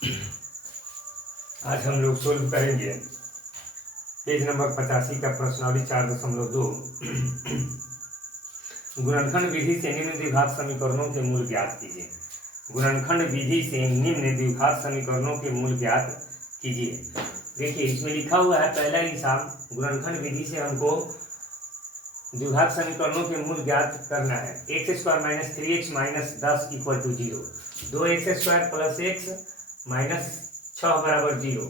आज हम लोग सोल्व करेंगे पेज नंबर 85 का प्रश्नावली 4.2 गुणनखंड विधि से निम्न द्विघात समीकरणों के मूल ज्ञात कीजिए। गुणनखंड विधि से निम्न द्विघात समीकरणों के मूल ज्ञात कीजिए। देखिए इसमें लिखा हुआ है पहला हिसाब, गुणनखंड विधि से हमको द्विघात समीकरणों के मूल ज्ञात करना है। x² - 3x - 10 = 0, 2x² + x - 6 = 0।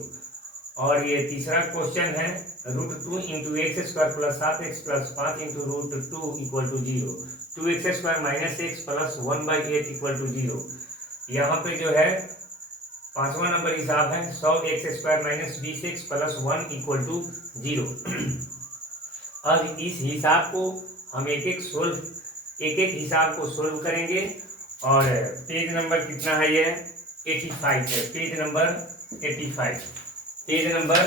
और ये तीसरा क्वेश्चन है √2 × x² + 7x + 5 × √2 = 0, 2x² - x + 1/8 = 0। यहाँ पे जो है पांचवा नंबर हिसाब है 100x² - 20x + 1 = 0। अब इस हिसाब को हम एक एक हिसाब को सोल्व करेंगे। और पेज नंबर कितना है, ये 85 है। पेज नंबर 85 पेज नंबर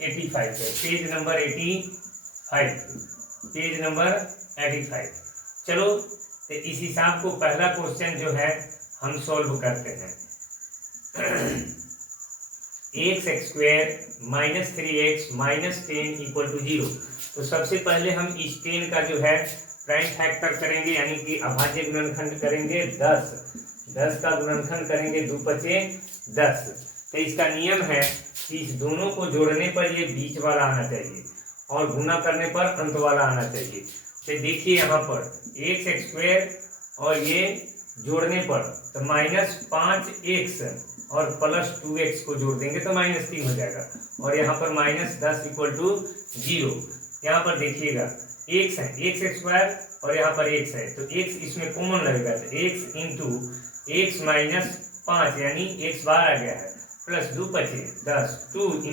85 है। Page number 85 page number 85। चलो तो इस हिसाब को पहला क्वेश्चन जो है हम सोल्व करते हैं। x² - 3x - 10 = 0। तो सबसे पहले हम इस 10 का जो है प्राइम फैक्टर करेंगे, यानी कि अभाज्य गुणनखंड करेंगे 10 का गुणनखंड करेंगे 2 × 5 = 10। तो इसका नियम है कि इस दोनों को जोड़ने पर ये बीच वाला आना चाहिए और गुना करने पर अंत वाला आना चाहिए। तो देखिए यहाँ पर x² और ये जोड़ने पर तो -5x और +2x को जोड़ देंगे तो -3 हो जाएगा। और यहाँ पर -10 = 0। यहाँ पर देखिएगा x है, x² और यहाँ पर x है, तो x इसमें कॉमन लगेगा तो x × x - 5 यानी x बार आ गया है, प्लस 2 × 5 = 10, 2 ×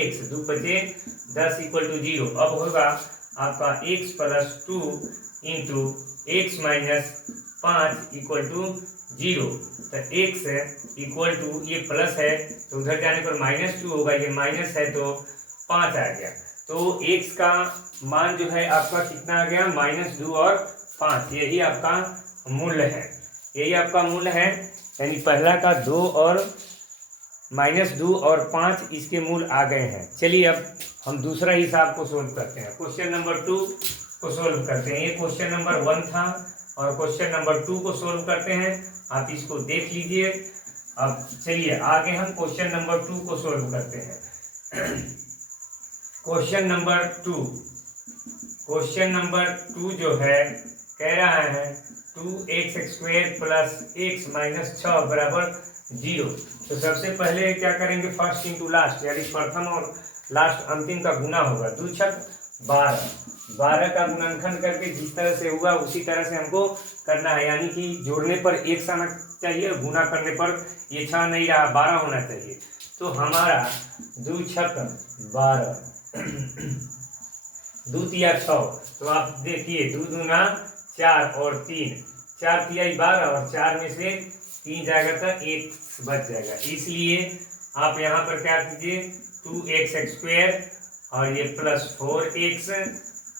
x 2 × 5 = 10 = 0। अब होगा आपका x + 2 × x - 5 = 0। तो x = ये प्लस है तो उधर जाने पर -2 होगा, ये माइनस है तो 5 आ गया। तो x का मान जो है आपका कितना आ गया, -2 और 5। यही आपका मूल्य है, यही आपका मूल्य है। यानी पहला का 2 और -2 और 5 इसके मूल आ गए हैं। चलिए अब हम दूसरा हिसाब को सोल्व करते हैं। क्वेश्चन नंबर 2 को सोल्व करते हैं। ये क्वेश्चन नंबर 1 था और क्वेश्चन नंबर 2 को सोल्व करते हैं। आप इसको देख लीजिए। अब चलिए आगे हम क्वेश्चन नंबर 2 को सोल्व करते हैं। क्वेश्चन नंबर 2 जो है कह रहा है 2x² + x - 6 = 0। तो सबसे पहले क्या करेंगे, फर्स्ट इंटू लास्ट, यानी प्रथम और लास्ट अंतिम का गुना होगा। 2 × 6 = 12 का गुणनखंड करके जिस तरह से हुआ उसी तरह से हमको करना है। यानी कि जोड़ने पर 1 आना चाहिए, गुना करने पर ये 6 नहीं रहा, 12 होना चाहिए। तो हमारा 2 × 6 = 12, 2 × 3 = 6। तो आप देखिए 2 × 2 = 4 और 3, 4 × 3 = 12 और 4 में से 3 जाएगा तो 1 बच जाएगा। इसलिए आप यहाँ पर क्या कीजिए, 2x² और ये +4x,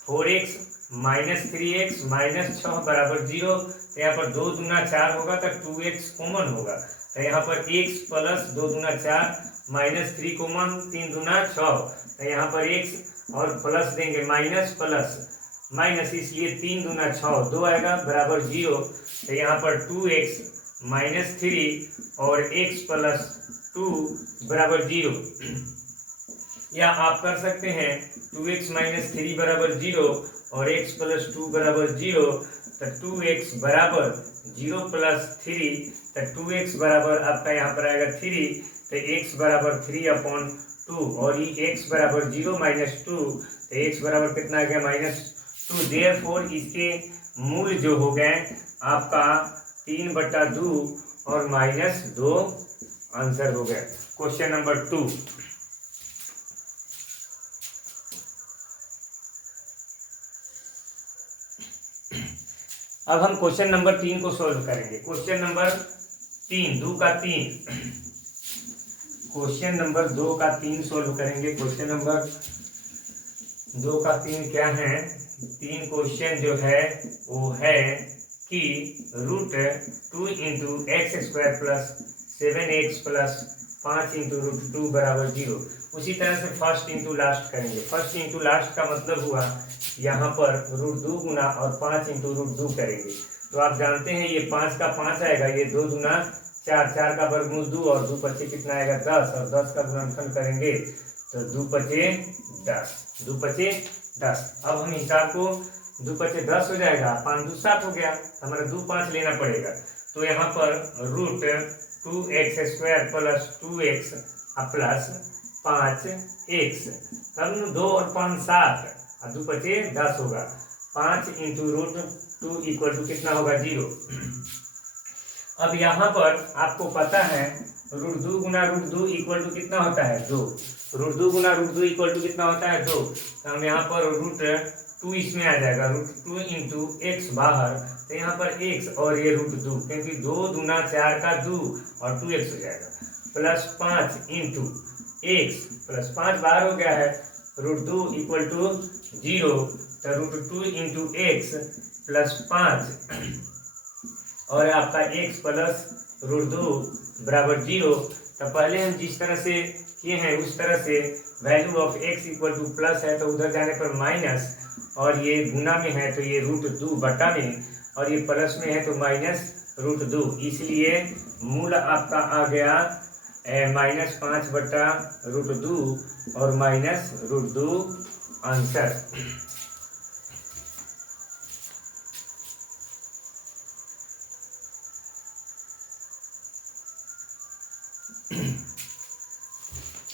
4x - 3x - 6 = 0। तो यहाँ पर 2 × 2 = 4 होगा तो 2x कॉमन होगा। तो यहाँ पर x + 2 × 2 = 4 - 3 कॉमन, 3 × 2 = 6। तो यहाँ पर x और प्लस देंगे, माइनस प्लस माइनस, इसलिए 3 × 2 = 6, 2 आएगा बराबर 0। तो यहाँ पर 2x - 3 और x + 2 = 0। या आप कर सकते हैं 2x - 3 = 0 और x + 2 = 0। तो 2x = 0 + 3, तो 2x बराबर आपका यहाँ पर आएगा 3। तो x = 3/2 और ये x = 0 - 2, तो x बराबर कितना आ गया, -2। देयरफॉर इसके मूल जो हो गए आपका 3/2 और -2 आंसर हो गया क्वेश्चन नंबर 2। अब हम क्वेश्चन नंबर 3 को सोल्व करेंगे। क्वेश्चन नंबर 3 2 का 3, क्वेश्चन नंबर 2 का 3 सोल्व करेंगे। क्वेश्चन नंबर 2 का 3 क्या है, 3 क्वेश्चन जो है वो है कि √2 × x² + 7x + 5 इंटू रूट 2 बराबर 0। उसी तरह से फर्स्ट इंटू लास्ट करेंगे। फर्स्ट इंटू लास्ट का मतलब हुआ यहाँ पर रूट 2 गुना और 5 इंटू रूट 2 करेंगे। तो आप जानते हैं ये 5 का 5 आएगा, ये 2 दूना 4, 4 का वर्गमूल 2 और 2 पचे कितना आएगा 10, और 10 का गुणनखंड करेंगे तो 2 पचे 10, 2 पचे 10। अब हम हिसाब को 2 पचे 10 हो जाएगा, 5 2 7 हो गया, हमारा 2 5 लेना पड़ेगा। तो यहाँ पर root 2x² plus 2x plus 5x, तब 2 और 5 7 और 2 पचे 10 होगा। 5 इंटू रूट 2 इक्वल टू कितना होगा 0। अब यहाँ पर आपको पता है रूट 2 गुना रूट 2 इक्वल टू कितना होता है 2। रूट 2 गुना रूट 2 इक्वल टू कितना होता है 2। तो हम यहाँ पर रूट 2 इसमें आ जाएगा, रूट 2 इंटू एक्स बाहर, तो यहाँ पर x और ये रूट 2, क्योंकि 2 दूना 4 का 2 और 2x हो जाएगा, प्लस 5 इंटू एक्स प्लस 5 बाहर हो गया है, रूट 2 इक्वल टू 0। तो रूट 2 इंटू एक्स प्लस 5 और आपका x प्लस रूट 2 बराबर 0। तो पहले हम जिस तरह से किए हैं उस तरह से value of x equal two plus है तो उधर जाने पर माइनस, और ये गुना में है तो ये रूट 2 बटा में, और ये प्लस में है तो माइनस रूट 2, इसलिए मूल आपका आ गया -5 बटा रूट 2 और माइनस रूट 2 आंसर।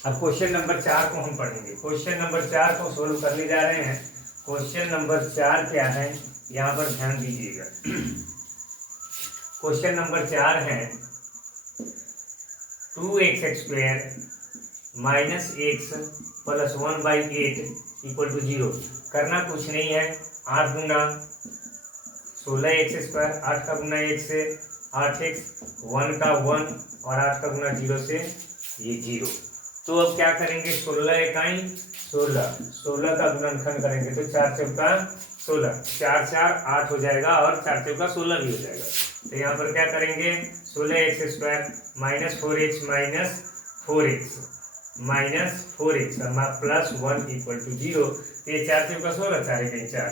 अब क्वेश्चन नंबर 4 को हम पढ़ेंगे। क्वेश्चन नंबर 4 को सोल्व करने जा रहे हैं। क्वेश्चन नंबर 4 क्या है यहाँ पर ध्यान दीजिएगा। क्वेश्चन नंबर 4 है 2x² minus x plus 1/8 equal to 0। करना कुछ नहीं है, 8 गुना 16x², 8 का गुना 1 से 8x, 1 का 1 और 8 का गुना 0 से ये 0। तो अब क्या करेंगे, 16 इकाई 16, 16 का गुणनखंड करेंगे तो 4 चौका 16, 4 4 8 हो जाएगा और 4 चौका 16 भी हो जाएगा। तो यहाँ पर क्या करेंगे, 16x² minus 4x minus 4x minus 4x plus 1 equal to 0। तो ये 4 चौका 16, 4 इकाई 4,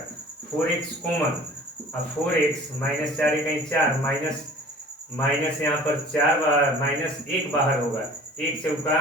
4x कॉमन, अब 4x माइनस 4 इकाई 4 माइनस यहाँ पर 4 माइनस 1 बाहर होगा, 1 चौका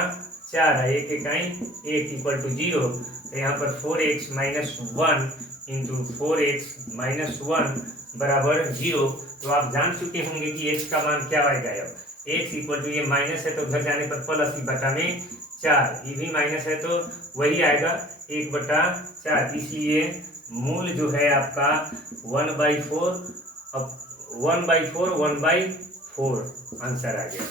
4 है, 1 इकाई 1 इक्वल टू 0। तो यहाँ पर 4x minus 1 into 4x minus 1 बराबर 0। तो आप जान चुके होंगे कि x का मान क्या आएगा। अब x इक्वल टू, ये माइनस है तो उधर जाने पर प्लस, बटा में 4, ये भी माइनस है तो वही आएगा 1/4, इसलिए मूल जो है आपका 1/4, अब 1/4 1/4 आंसर आ गया।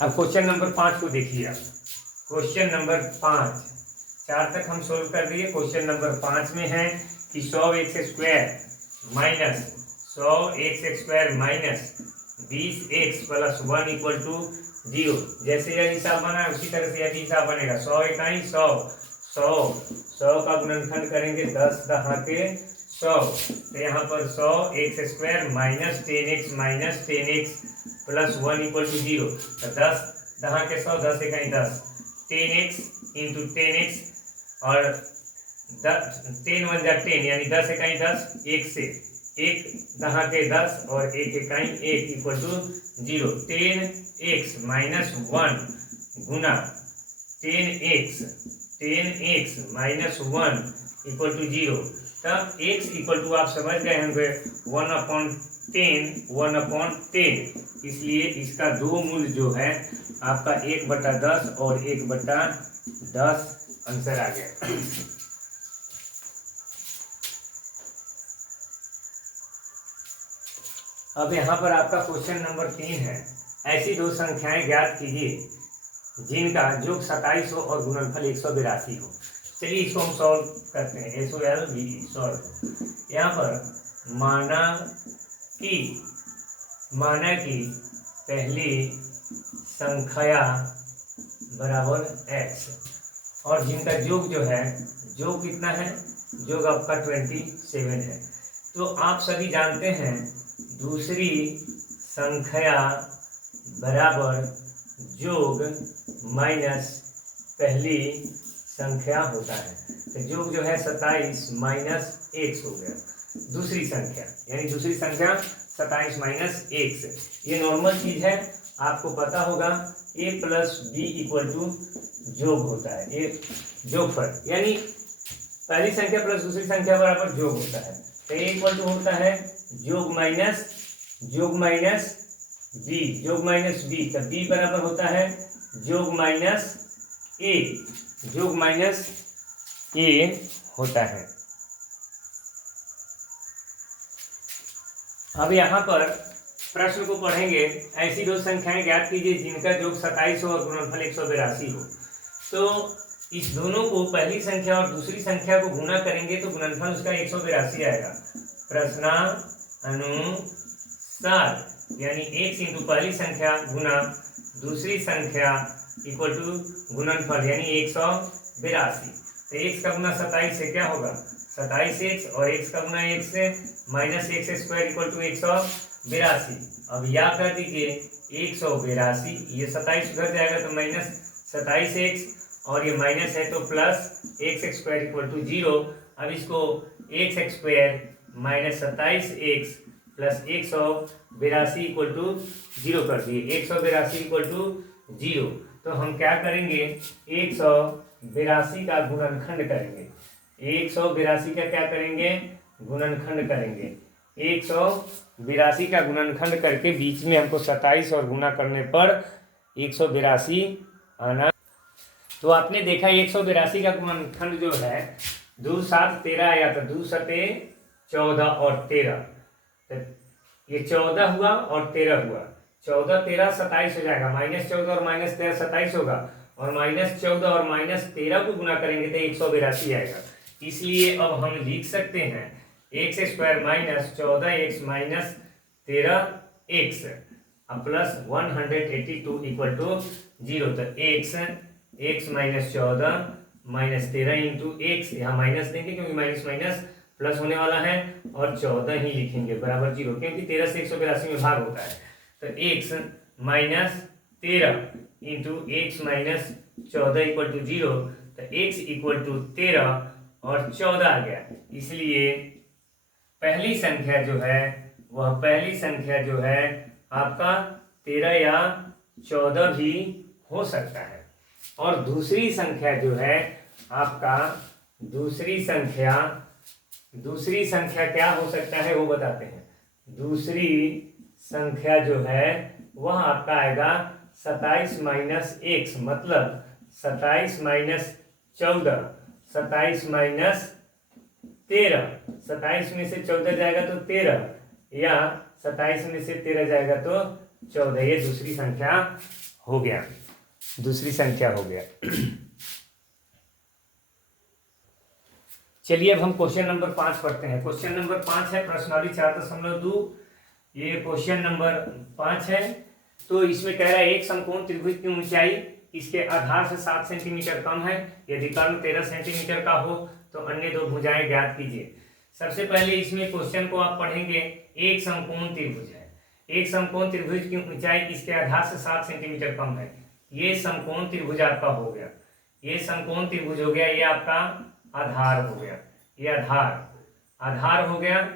अब क्वेश्चन नंबर 5 को देखिए आप। क्वेश्चन नंबर 5, 4 तक हम सोल्व कर दिए। क्वेश्चन नंबर 5 में है कि 100x² minus 100x² minus 20x plus 1 equal to 0। जैसे यह हिसाब बना है उसी तरह से यह हिसाब बनेगा। 100 इकाई 100, 100 का गुणनखंड करेंगे 10 दहाके 100। तो यहाँ पर 100x² minus 10x plus 1 equal to 0। तो 10 दहाके 100, 10 इकाई 10, 10x इंटू 10x और 10 1 जा 10 यानी 10 इकाई 10, 1 से 1 दहाके 10 और 1 इकाई 1 इक्वल टू 0। 10x माइनस 1 गुना 10x माइनस 1 इक्वल टू 0। तब x इक्वल टू आप समझ गए होंगे 1/10, इसलिए इसका दो मूल जो है आपका 1/10 और 1/10 आंसर आ गया। अब यहाँ पर आपका क्वेश्चन नंबर 3 है। ऐसी दो संख्याएं ज्ञात कीजिए जिनका योग 2700 और गुणनफल 182 हो। चलिए इसको हम सॉल्व करते हैं। SOLV solve. यहाँ पर माना कि पहली संख्या बराबर x, और जिनका योग जो है, योग कितना है, योग आपका 27 है। तो आप सभी जानते हैं दूसरी संख्या बराबर योग माइनस पहली संख्या होता है। तो योग जो है 27 माइनस 1 हो गया दूसरी संख्या, यानी दूसरी संख्या 27 माइनस 1। ये नॉर्मल चीज है, आपको पता होगा a plus b equal to योग होता है, ये योगफल, यानी पहली संख्या प्लस दूसरी संख्या बराबर योग होता है। तो a इक्वल टू होता है योग माइनस बी, योग माइनस बी, तब b बराबर होता है योग माइनस a, योग माइनस a होता है। अब यहाँ पर प्रश्न को पढ़ेंगे, ऐसी दो संख्याएं ज्ञात कीजिए जिनका योग 27 हो और गुणनफल 182 हो। तो इस दोनों को, पहली संख्या और दूसरी संख्या को गुणा करेंगे तो गुणनफल उसका 182 आएगा प्रश्नानुसार, यानी 1 इंटू पहली संख्या गुना दूसरी संख्या इक्वल टू गुणनफल यानी 182। तो x का गुना 27 से क्या होगा, 27x, और x का गुना 1 से minus x square equal to 182। अब याद कर दीजिए 182, ये 27 उधर जाएगा तो माइनस 27x, और ये माइनस है तो plus x square equal to 0। अब इसको x square minus 27x plus 182 equal to 0 कर दिए, 182 इक्वल टू 0। तो हम क्या करेंगे, 182 का गुणनखंड करेंगे, 182 का क्या करेंगे, गुणनखंड करेंगे। 182 का गुणनखंड करके बीच में हमको 27 और गुना करने पर 182 आना। तो आपने देखा 182 का गुणनखंड जो है 2 7 13 आया था, 2 सते 14 और 13, तो ये 14 हुआ और 13 हुआ, 14 13 27 हो जाएगा, माइनस 14 और माइनस 13 27 होगा, और माइनस 14 और माइनस 13 को गुना करेंगे तो 182 आएगा। इसलिए अब हम लिख सकते हैं x square minus 14x minus 13x plus 182 equal to 0। तो x minus 14 minus 13 into x, यहाँ माइनस देंगे क्योंकि माइनस माइनस प्लस होने वाला है, और 14 ही लिखेंगे बराबर 0, क्योंकि 13 से 182 में भाग होता है। तो x minus 13 into x minus 14 equal to 0। तो x इक्वल टू 13 और 14 आ गया। इसलिए पहली संख्या जो है, वह पहली संख्या जो है आपका 13 या 14 भी हो सकता है, और दूसरी संख्या जो है आपका, दूसरी संख्या क्या हो सकता है वो बताते हैं। दूसरी संख्या जो है वह आपका आएगा 27 माइनस x, मतलब 27 माइनस 14, 27 माइनस 13, 27 में से 14 जाएगा तो 13, या 27 में से 13 जाएगा तो 14। ये दूसरी संख्या हो गया, दूसरी संख्या हो गया। चलिए अब हम क्वेश्चन नंबर 5 पढ़ते हैं। क्वेश्चन नंबर 5 है प्रश्नावली 4.2, ये क्वेश्चन नंबर 5 है। तो इसमें कह रहा है एक समकोण त्रिभुज की ऊंचाई इसके आधार से 7 सेंटीमीटर कम है, यदि कर्ण 13 सेंटीमीटर का हो तो अन्य दो भुजाएं ज्ञात कीजिए। सबसे पहले इसमें क्वेश्चन को आप पढ़ेंगे, एक समकोण त्रिभुज है, एक समकोण त्रिभुज की ऊंचाई इसके आधार से 7 सेंटीमीटर कम है। ये समकोण त्रिभुज आपका हो गया, ये समकोण त्रिभुज हो गया, ये आपका आधार हो गया, ये आधार हो गया,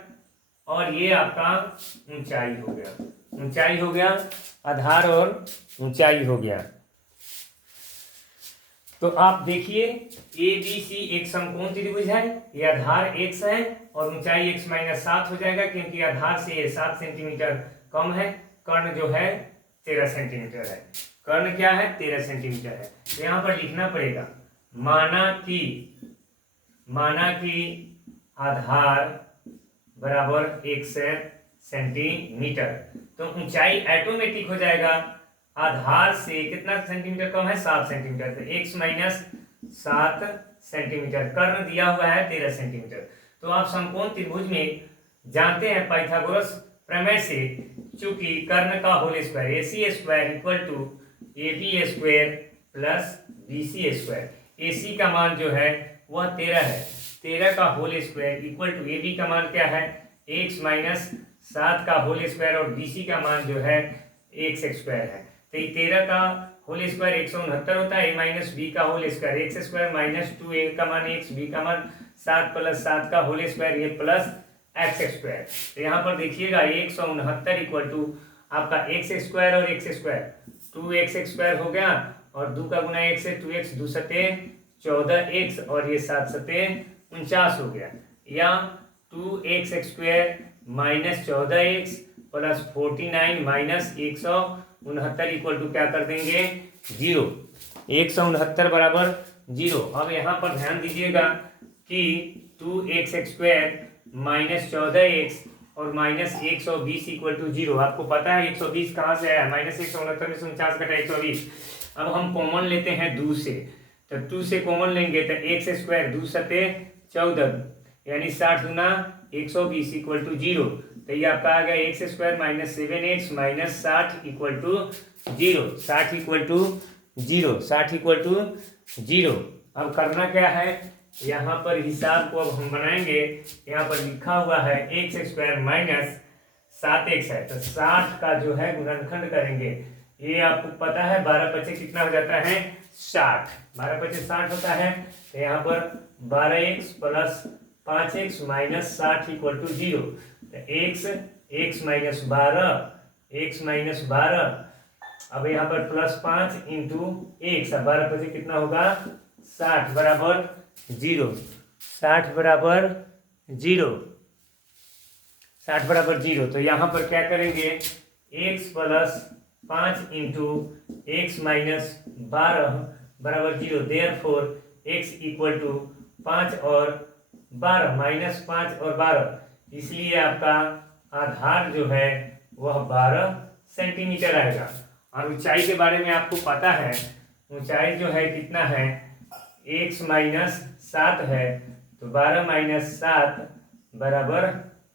और ये आपका ऊंचाई हो गया, ऊंचाई हो गया, आधार और ऊंचाई हो गया। तो आप देखिए ABC एक समकोण त्रिभुज है, ये आधार x है और ऊंचाई x माइनस 7 हो जाएगा, क्योंकि आधार से ये 7 सेंटीमीटर कम है। कर्ण जो है 13 सेंटीमीटर है, कर्ण क्या है 13 सेंटीमीटर है। तो यहाँ पर लिखना पड़ेगा, माना कि आधार बराबर x सेंटीमीटर, तो ऊंचाई ऑटोमेटिक हो जाएगा, आधार से कितना सेंटीमीटर कम है 7 सेंटीमीटर, तो x माइनस 7 सेंटीमीटर। कर्ण दिया हुआ है 13 सेंटीमीटर। तो आप समकोण त्रिभुज में जानते हैं पाइथागोरस प्रमेय से, चूंकि कर्ण का whole square AC square equal to AB square plus BC square, AC का मान जो है वह 13 है। 13 का whole square equal to AB का मान क्या है x माइनस 7 का होल स्क्वायर और BC का मान जो है x स्क्वायर है। तो ये 13 का होल स्क्वायर 169 होता है, a माइनस बी का whole square x square minus 2a का मान x, b का मान 7 प्लस 7 का होल स्क्वायर ये प्लस एक्स स्क्वायर। तो यहाँ पर देखिएगा 169 इक्वल टू आपका एक्स स्क्वायर और एक्स स्क्वायर 2x स्क्वायर हो गया और 2 का गुना 1 से 2x 2 सते 14x और ये 7 सते 49 हो गया, या 2x square minus 14x plus 49 minus 169 equal to क्या कर देंगे 0। 169 बराबर 0। अब यहाँ पर ध्यान दीजिएगा कि 2x स्क्वायर माइनस 14x और माइनस 120 इक्वल टू 0। आपको पता है 120 कहाँ से आया, माइनस 169 में से 49 घटा 120। अब हम कॉमन लेते हैं 2 से, तो 2 से कॉमन लेंगे तो एक्स स्क्वायर 2 सते 14 यानी 60 गुना 120 इक्वल टू 0। तो ये आपका आ गया x square minus 7x minus 60 equal to 0। 60 equal to 0, 60 equal to 0। अब करना क्या है, यहाँ पर हिसाब को अब हम बनाएंगे। यहाँ पर लिखा हुआ है एक्स स्क्वायर माइनस 7x है, तो 60 का जो है गुणनखंड करेंगे। ये आपको पता है 12 पचे कितना हो जाता है 60, 12 पचे 60 होता है। तो यहाँ पर 12x plus 5x minus 60 equal to 0। तो x माइनस 12, x माइनस 12, अब यहाँ पर प्लस 5 इंटू एक्स, 12 पचे कितना होगा 60 बराबर 0। 60 बराबर 0, 60 बराबर 0। तो यहाँ पर क्या करेंगे x plus 5 into x minus 12 बराबर 0। देयरफॉर x इक्वल टू 5 और 12 माइनस 5 और 12, इसलिए आपका आधार जो है वह 12 सेंटीमीटर आएगा। और ऊंचाई के बारे में आपको पता है, ऊंचाई जो है कितना है x माइनस 7 है, तो 12 माइनस 7 बराबर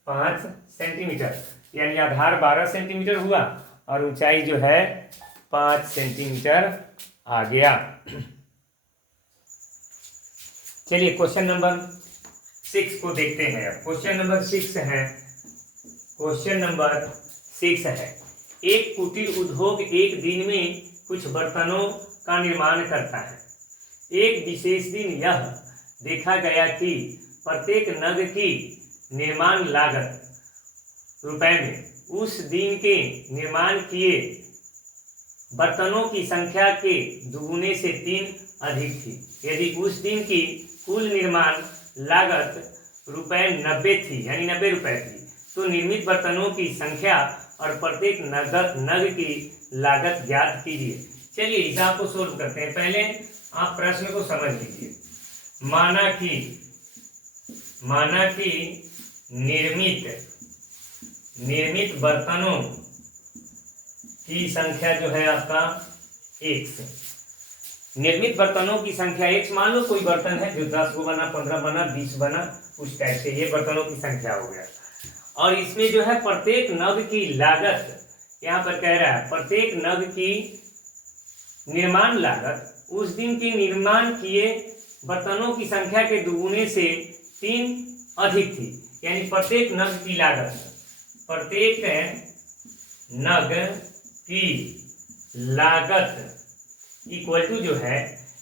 5 सेंटीमीटर, यानी आधार 12 सेंटीमीटर हुआ और ऊंचाई जो है 5 सेंटीमीटर आ गया। चलिए क्वेश्चन नंबर 6 को देखते हैं। क्वेश्चन नंबर 6 है, क्वेश्चन नंबर 6 है, एक कुटीर उद्योग एक दिन में कुछ बर्तनों का निर्माण करता है। एक विशेष दिन यह देखा गया कि प्रत्येक नग की निर्माण लागत रुपए में उस दिन के निर्माण किए बर्तनों की संख्या के दुगुने से 3 अधिक थी। यदि उस दिन की कुल निर्माण लागत रुपए 90 थी, यानी 90 रुपए थी, तो निर्मित बर्तनों की संख्या और प्रत्येक नग की लागत ज्ञात कीजिए। चलिए हिसाब को सोल्व करते हैं। पहले आप प्रश्न को समझ लीजिए। माना कि निर्मित बर्तनों की संख्या जो है आपका x, निर्मित बर्तनों की संख्या x, मान लो कोई बर्तन है जो 10 को बना, 15 बना, 20 बना, उस टाइप से ये बर्तनों की संख्या हो गया। और इसमें जो है प्रत्येक नग की लागत, यहाँ पर कह रहा है प्रत्येक नग की निर्माण लागत उस दिन के निर्माण किए बर्तनों की संख्या के दुगुने से 3 अधिक थी, यानी प्रत्येक नग की लागत, प्रत्येक नग की लागत इक्वल टू जो है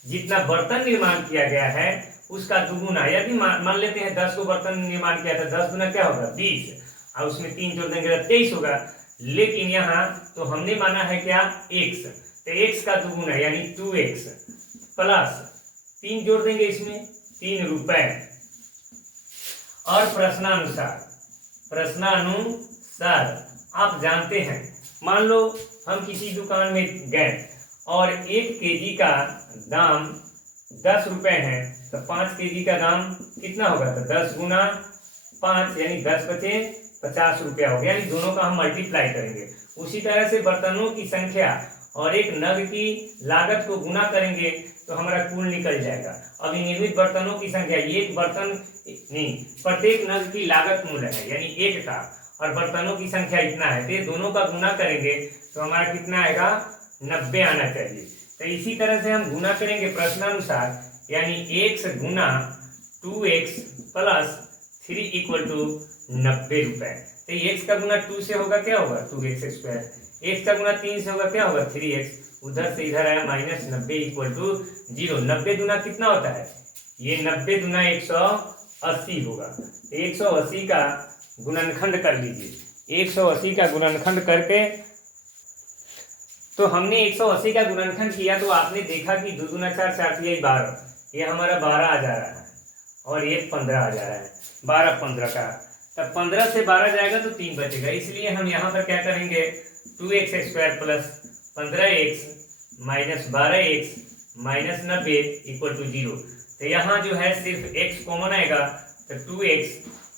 जितना बर्तन निर्माण किया गया है उसका दुगुना। यदि मान लेते हैं 10 को बर्तन निर्माण किया था, 10 गुना क्या होगा 20, और उसमें 3 जोड़ देंगे तो 23 होगा। लेकिन यहाँ तो हमने माना है क्या x, तो x का दुगुना यानी 2x प्लस 3 जोड़ देंगे इसमें 3 रुपए। और प्रश्नानुसार आप जानते हैं, मान लो हम किसी दुकान में गए और 1 केजी का दाम 10 रुपए है, तो 5 केजी का दाम कितना होगा, तो 10 गुना 5 यानी 10 बचे 50 रुपया हो गया, यानी दोनों का हम मल्टीप्लाई करेंगे। उसी तरह से बर्तनों की संख्या और एक नग की लागत को गुना करेंगे तो हमारा कुल निकल जाएगा। अभी निर्मित बर्तनों की संख्या, एक बर्तन नहीं, प्रत्येक नग की लागत मूल्य है यानी 1 का, और बर्तनों की संख्या इतना है, तो ये दोनों का गुना करेंगे तो हमारा कितना आएगा 90 आना चाहिए। तो इसी तरह से हम गुना करेंगे प्रश्नानुसार यानी x गुना 2x प्लस 3 इक्वल टू 90 रुपए। तो x का गुना 2 से होगा क्या होगा 2x स्क्वायर, x का गुना 3 से होगा क्या होगा 3x, उधर से इधर आया माइनस 90 इक्वल टू 0। 90 दुना कितना होता है, ये 90 दुना 180 होगा। 180 का गुणनखंड कर लीजिए, 180 का गुणनखंड करके, तो हमने 180 का गुणनखंड किया तो आपने देखा कि 2 दूना 4, 4 तिया 12, ये हमारा 12 आ जा रहा है और ये 15 आ जा रहा है, 12 15 का, तब 15 से 12 जाएगा तो 3 बचेगा। इसलिए हम यहाँ पर क्या करेंगे 2x square plus 15x minus 12x minus 90 equal to 0। तो यहाँ जो है सिर्फ x कॉमन आएगा, तो 2x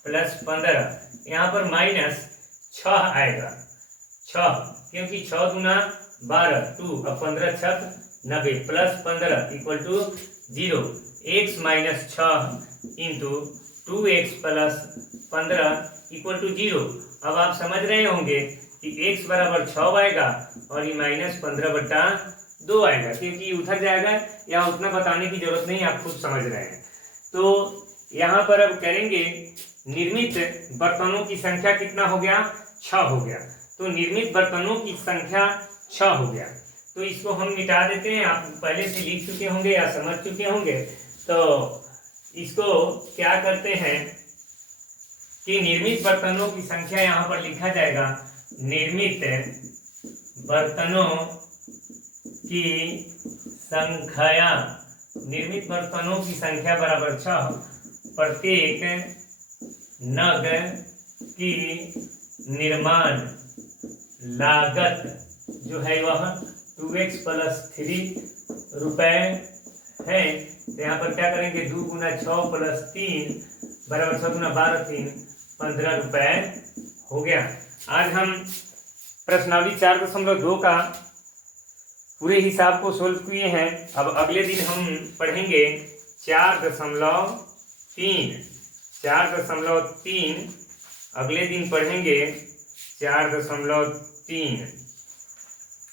प्लस 15, यहाँ पर माइनस 6 आएगा, 6, क्योंकि 6 दूना 12 2 अब 15 छक 90 plus 15 equal to 0। x minus 6 into 2x plus 15 equal to 0। अब आप समझ रहे होंगे कि x बराबर 6 आएगा और ये माइनस 15/2 आएगा, क्योंकि उधर जाएगा, यहाँ उतना बताने की जरूरत नहीं, आप खुद समझ रहे हैं। तो यहाँ पर अब करेंगे निर्मित बर्तनों की संख्या कितना हो गया 6 हो गया, तो निर्मित बर्तनों की संख्या 6 हो गया। तो इसको हम मिटा देते हैं, आप पहले से लिख चुके होंगे या समझ चुके होंगे। तो इसको क्या करते हैं कि निर्मित बर्तनों की संख्या यहाँ पर लिखा जाएगा, निर्मित बर्तनों की संख्या, निर्मित बर्तनों की संख्या बराबर 6, प्रत्येक नग की निर्माण लागत जो है वह 2x प्लस 3 रुपए है। तो यहाँ पर क्या करेंगे 2 गुना 6 प्लस 3 बराबर 6 गुना 12 3 15 रुपए हो गया। आज हम प्रश्नावली 4.2 का पूरे हिसाब को सोल्व किए हैं। अब अगले दिन हम पढ़ेंगे 4.3 अगले दिन पढ़ेंगे 4.3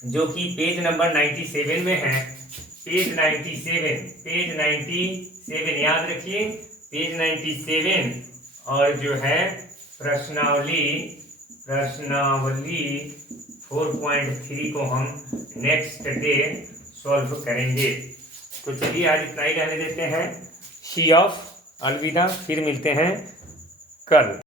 जो कि पेज नंबर 97 में है। पेज 97 याद रखिए, पेज 97 और जो है प्रश्नावली 4.3 को हम नेक्स्ट डे सॉल्व करेंगे। तो चलिए आज इतना ही रहने देते हैं। शी ऑफ, अलविदा, फिर मिलते हैं कल।